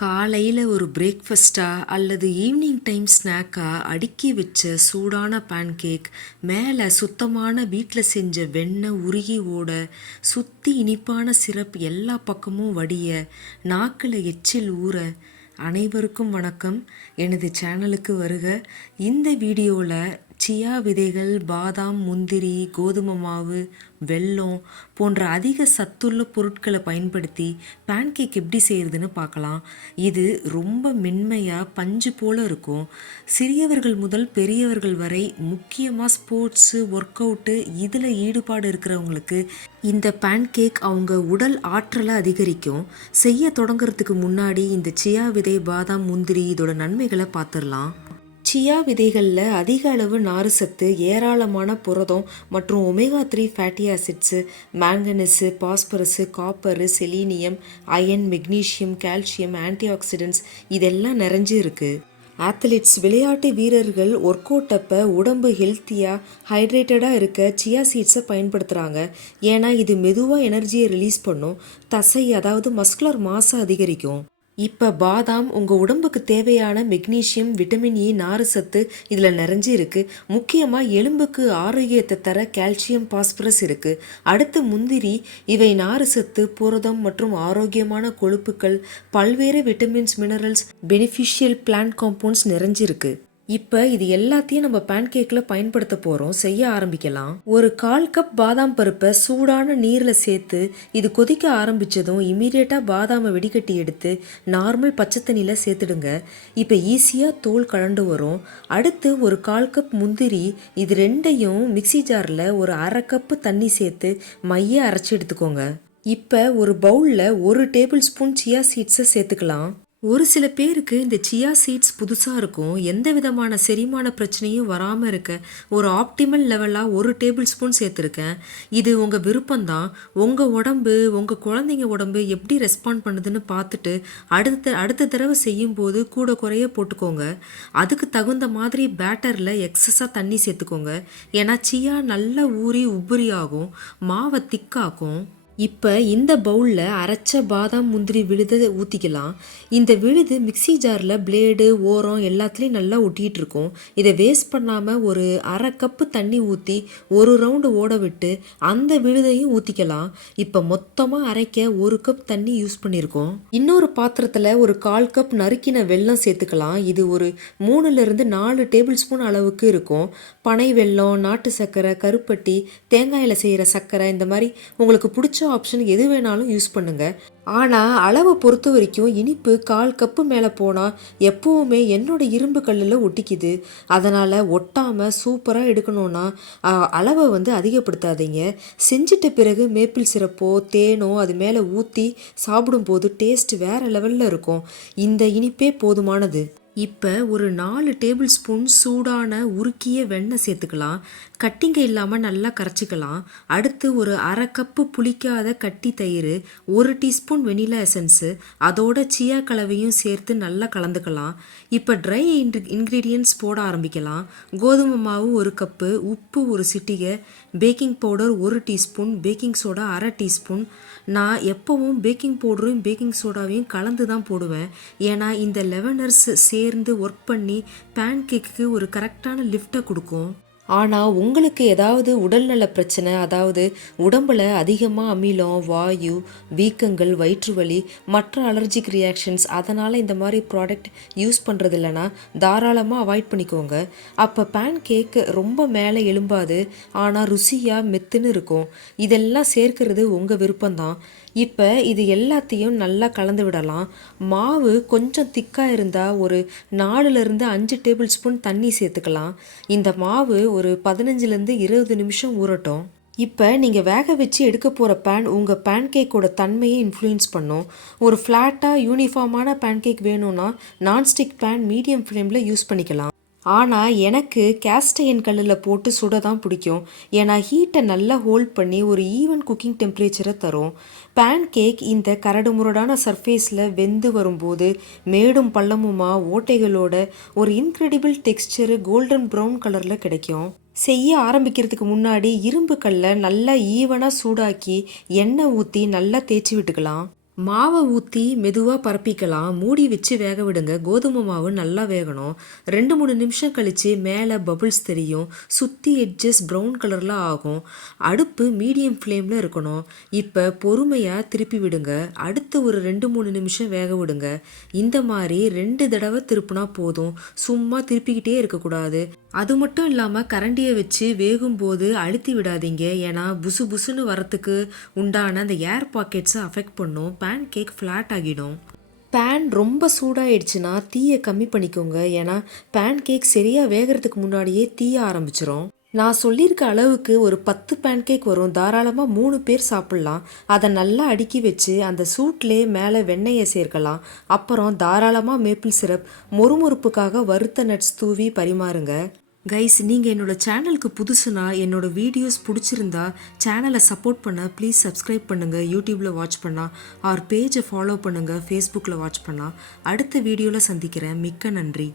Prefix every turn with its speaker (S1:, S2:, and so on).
S1: காலையில் ஒரு பிரேக்ஃபஸ்ட்டாக அல்லது ஈவினிங் டைம் ஸ்நாக்காக அடுக்கி வச்ச சூடான பேன்கேக் மேலே சுத்தமான வீட்டில் செஞ்ச வெண்ணெய் உருகி ஓட சுற்றி இனிப்பான சிரப் எல்லா பக்கமும் வடிய நாக்கில் எச்சில் ஊற அனைவருக்கும் வணக்கம். எனது சேனலுக்கு வருக. இந்த வீடியோவில் சியா விதைகள் பாதாம் முந்திரி கோதுமை மாவு வெல்லம் போன்ற அதிக சத்துள்ள பொருட்களை பயன்படுத்தி பேன்கேக் எப்படி செய்கிறதுன்னு பார்க்கலாம். இது ரொம்ப மென்மையாக பஞ்சு போல் இருக்கும். சிறியவர்கள் முதல் பெரியவர்கள் வரை முக்கியமாக ஸ்போர்ட்ஸு ஒர்க் அவுட்டு இதில் ஈடுபாடு இருக்கிறவங்களுக்கு இந்த பேன்கேக் அவங்க உடல் ஆற்றலை அதிகரிக்கும். செய்ய தொடங்குறதுக்கு முன்னாடி இந்த சியா விதை பாதாம் முந்திரி இதோட நன்மைகளை பார்த்துடலாம். சியா விதைகளில் அதிக அளவு நாறு சத்து ஏராளமான புரதம் மற்றும் omega three fatty acids manganese phosphorus copper selenium iron magnesium calcium antioxidants இதெல்லாம் நிறைஞ்சு இருக்குது ஆத்லெட்ஸ் விளையாட்டு வீரர்கள் ஒர்க் அவுட் அப்போ உடம்பு ஹெல்த்தியாக ஹைட்ரேட்டடாக இருக்க சியா சீட்ஸை பயன்படுத்துகிறாங்க ஏன்னா இது மெதுவாக எனர்ஜியை ரிலீஸ் பண்ணும். தசை அதாவது மஸ்குலர் மாசை அதிகரிக்கும். இப்போ பாதாம் உங்கள் உடம்புக்கு தேவையான மெக்னீஷியம் விட்டமின் e, இ நாறு சத்து இதில் நிறைஞ்சு இருக்குது முக்கியமாக எலும்புக்கு ஆரோக்கியத்தை தர கால்சியம் பாஸ்பரஸ் இருக்குது அடுத்து முந்திரி இவை நாறு சத்து புரதம் மற்றும் ஆரோக்கியமான கொழுப்புகள் பல்வேறு vitamins minerals beneficial plant compounds நிறைஞ்சிருக்கு. இப்போ இது எல்லாத்தையும் நம்ம பேன்கேக்கில் பயன்படுத்த போகிறோம் செய்ய ஆரம்பிக்கலாம். ஒரு கால் கப் பாதாம் பருப்பை சூடான நீரில் சேர்த்து இது கொதிக்க ஆரம்பித்ததும் இமீடியட்டாக பாதாமை வெடிகட்டி எடுத்து நார்மல் பச்சை தண்ணியில் சேர்த்துடுங்க. இப்போ ஈஸியாக தோல் கலண்டு வரும். அடுத்து ஒரு கால் கப் முந்திரி இது ரெண்டையும் மிக்ஸி ஜாரில் ஒரு அரை கப்பு தண்ணி சேர்த்து மைய அரைச்சி எடுத்துக்கோங்க. இப்போ ஒரு பவுலில் ஒரு டேபிள் ஸ்பூன் சியா சீட்ஸை சேர்த்துக்கலாம். ஒரு சில பேருக்கு இந்த சியா சீட்ஸ் புதுசாக இருக்கும். எந்த விதமான செரிமான பிரச்சனையும் வராமல் இருக்க ஒரு ஆப்டிமல் லெவலாக ஒரு டேபிள் ஸ்பூன் சேர்த்துருக்கேன். இது உங்கள் விருப்பம்தான். உங்கள் உடம்பு உங்கள் குழந்தைங்க உடம்பு எப்படி ரெஸ்பாண்ட் பண்ணுதுன்னு பார்த்துட்டு அடுத்த அடுத்த தடவை செய்யும்போது கூட குறைய போட்டுக்கோங்க. அதுக்கு தகுந்த மாதிரி பேட்டரில் எக்ஸஸாக தண்ணி சேர்த்துக்கோங்க. ஏன்னா சியா நல்லா ஊறி உபரி ஆகும். மாவை திக்காக்கும் இப்போ இந்த பவுலில் அரைச்ச பாதாம் முந்திரி விழுதை ஊற்றிக்கலாம் இந்த விழுது மிக்ஸி ஜாரில் பிளேடு ஓரம் எல்லாத்துலேயும் நல்லா ஒட்டிகிட்டு இருக்கும் இதை வேஸ்ட் பண்ணாமல் ஒரு அரை கப்பு தண்ணி ஊற்றி ஒரு ரவுண்டு ஓட விட்டு அந்த விழுதையும் ஊற்றிக்கலாம் இப்போ மொத்தமாக அரைக்க ஒரு கப் தண்ணி யூஸ் பண்ணியிருக்கோம் இன்னொரு பாத்திரத்தில் ஒரு கால் கப் நறுக்கின வெல்லம் சேர்த்துக்கலாம். இது ஒரு மூணுலேருந்து நாலு டேபிள் ஸ்பூன் அளவுக்கு இருக்கும். பனை வெல்லம் நாட்டு சர்க்கரை கருப்பட்டி தேங்காயில் செய்கிற சர்க்கரை இந்த மாதிரி உங்களுக்கு பிடிச்ச ஆப்ஷன் எது வேணாலும் யூஸ் பண்ணுங்க. ஆனால் அளவை பொறுத்த வரைக்கும் இனிப்பு கால் கப்பு மேலே போனால் எப்போவுமே என்னோட இரும்பு கல்லில் ஒட்டிக்குது. அதனால் ஒட்டாமல் சூப்பராக எடுக்கணும்னா அளவை வந்து அதிகப்படுத்தாதீங்க. செஞ்சிட்ட பிறகு மேப்பிள் சிரப்போ தேனோ அது மேலே ஊற்றி சாப்பிடும்போது டேஸ்ட் வேறு லெவலில் இருக்கும். இந்த இனிப்பே போதுமானது. இப்போ ஒரு நாலு டேபிள் ஸ்பூன் சூடான உருக்கிய வெண்ணெய் சேர்த்துக்கலாம். கட்டிங்க இல்லாமல் நல்லா கரைச்சிக்கலாம். அடுத்து ஒரு அரை கப்பு புளிக்காத கட்டி தயிர் ஒரு டீஸ்பூன் வெனிலா எசன்ஸு அதோட சியா கலவையும் சேர்த்து நல்லா கலந்துக்கலாம். இப்போ ட்ரை இன்ட்ரி இன்க்ரீடியன்ட்ஸ் போட ஆரம்பிக்கலாம். கோதுமை மாவு ஒரு கப்பு உப்பு ஒரு சிட்டிகை பேக்கிங் பவுடர் ஒரு டீஸ்பூன் பேக்கிங் சோடா அரை டீஸ்பூன். நான் எப்போவும் பேக்கிங் பவுடரையும் பேக்கிங் சோடாவையும் கலந்து தான் போடுவேன். ஏன்னா இந்த லெவனர்ஸ் சேர்ந்து ஒர்க் பண்ணி பேன் கேக்குக்கு ஒரு கரெக்டான லிஃப்ட்டை கொடுக்கும். ஆனால் உங்களுக்கு ஏதாவது உடல்நல பிரச்சனை அதாவது உடம்புல அதிகமாக அமிலம் வாயு வீக்கங்கள் வயிற்று வலி மற்ற அலர்ஜிக் ரியாக்ஷன்ஸ் அதனால் இந்த மாதிரி ப்ராடக்ட் யூஸ் பண்ணுறது இல்லைன்னா தாராளமாக அவாய்ட் பண்ணிக்கோங்க. அப்போ பேன் கேக் ரொம்ப மேலே எழும்பாது ஆனால் ருசியாக மெத்துன்னு இருக்கும். இதெல்லாம் சேர்க்கிறது உங்கள் விருப்பம்தான். இப்போ இது எல்லாத்தையும் நல்லா கலந்து விடலாம். மாவு கொஞ்சம் திக்காக இருந்தால் ஒரு நாலுலேருந்து அஞ்சு டேபிள் ஸ்பூன் தண்ணி சேர்த்துக்கலாம். இந்த மாவு ஒரு பதினஞ்சுலேருந்து இருபது நிமிஷம் ஊறட்டும். இப்போ நீங்கள் வேக வச்சு எடுக்க போகிற பேன் உங்கள் பேன்கேக்கோட தன்மையை இன்ஃப்ளூயன்ஸ் பண்ணும். ஒரு ஃப்ளாட்டாக யூனிஃபார்மான பேன்கேக் வேணும்னா நான்ஸ்டிக் பேன் மீடியம் ஃப்ளேமில் யூஸ் பண்ணிக்கலாம். ஆனால் எனக்கு கேஸ்டைன் கல்லில் போட்டு சுட தான் பிடிக்கும். ஏன்னா ஹீட்டை நல்லா ஹோல்ட் பண்ணி ஒரு ஈவன் குக்கிங் டெம்பரேச்சரை தரும். பேன் கேக் இந்த கரடு முரடான சர்ஃபேஸில் வெந்து வரும்போது மேடும் பள்ளமுமா ஓட்டைகளோட ஒரு இன்க்ரெடிபிள் டெக்ஸ்சரு கோல்டன் ப்ரௌன் கலரில் கிடைக்கும். செய்ய ஆரம்பிக்கிறதுக்கு முன்னாடி இரும்பு கல்லை நல்லா ஈவனாக சூடாக்கி எண்ணெய் ஊற்றி நல்லா தேய்ச்சி விட்டுக்கலாம். மாவை ஊற்றி மெதுவாக பரப்பிக்கலாம். மூடி வச்சு வேக விடுங்க. கோதுமை மாவு நல்லா வேகணும். ரெண்டு மூணு நிமிஷம் கழித்து மேலே பபுள்ஸ் தெரியும். சுற்றி எட்ஜஸ் ப்ரௌன் கலரில் ஆகும். அடுப்பு மீடியம் ஃப்ளேமில் இருக்கணும். இப்போ பொறுமையாக திருப்பி விடுங்க. அடுத்து ஒரு ரெண்டு மூணு நிமிஷம் வேக விடுங்க. இந்த மாதிரி ரெண்டு தடவை திருப்பினா போதும். சும்மா திருப்பிக்கிட்டே இருக்கக்கூடாது. அது மட்டும் இல்லாமல் கரண்டியை வச்சு வேகும்போது அழுத்தி விடாதீங்க. ஏன்னா புசு புசுன்னு வரத்துக்கு உண்டான அந்த ஏர் பாக்கெட்ஸை அஃபெக்ட் பண்ணும். பேன் கேக் ஃப்ளாட் ஆகிடும். பேன் ரொம்ப சூடாயிடுச்சுன்னா தீயை கம்மி பண்ணிக்கோங்க. ஏன்னா பேன் கேக் சரியாக வேகிறதுக்கு முன்னாடியே தீய ஆரம்பிச்சிரும். நான் சொல்லியிருக்க அளவுக்கு ஒரு பத்து பேன் கேக் வரும். தாராளமாக மூணு பேர் சாப்பிட்லாம். அதை நல்லா அடுக்கி வச்சு அந்த சூட்லேயே மேலே வெண்ணெயை சேர்க்கலாம். அப்புறம் தாராளமாக மேப்பிள் சிரப் மொறுமொறுப்புக்காக வறுத்த நட்ஸ் தூவி பரிமாறுங்க. கைஸ் நீங்கள் என்னோட சேனலுக்கு புதுசுனா என்னோட வீடியோஸ் பிடிச்சிருந்தா சேனலை சப்போர்ட் பண்ண ப்ளீஸ் சப்ஸ்கிரைப் பண்ணுங்கள் யூடியூப்பில் வாட்ச் பண்ணால் ஆர் பேஜை ஃபாலோ பண்ணுங்கள் ஃபேஸ்புக்கில் வாட்ச் பண்ணால் அடுத்த வீடியோவில் சந்திக்கிறேன். மிக்க நன்றி.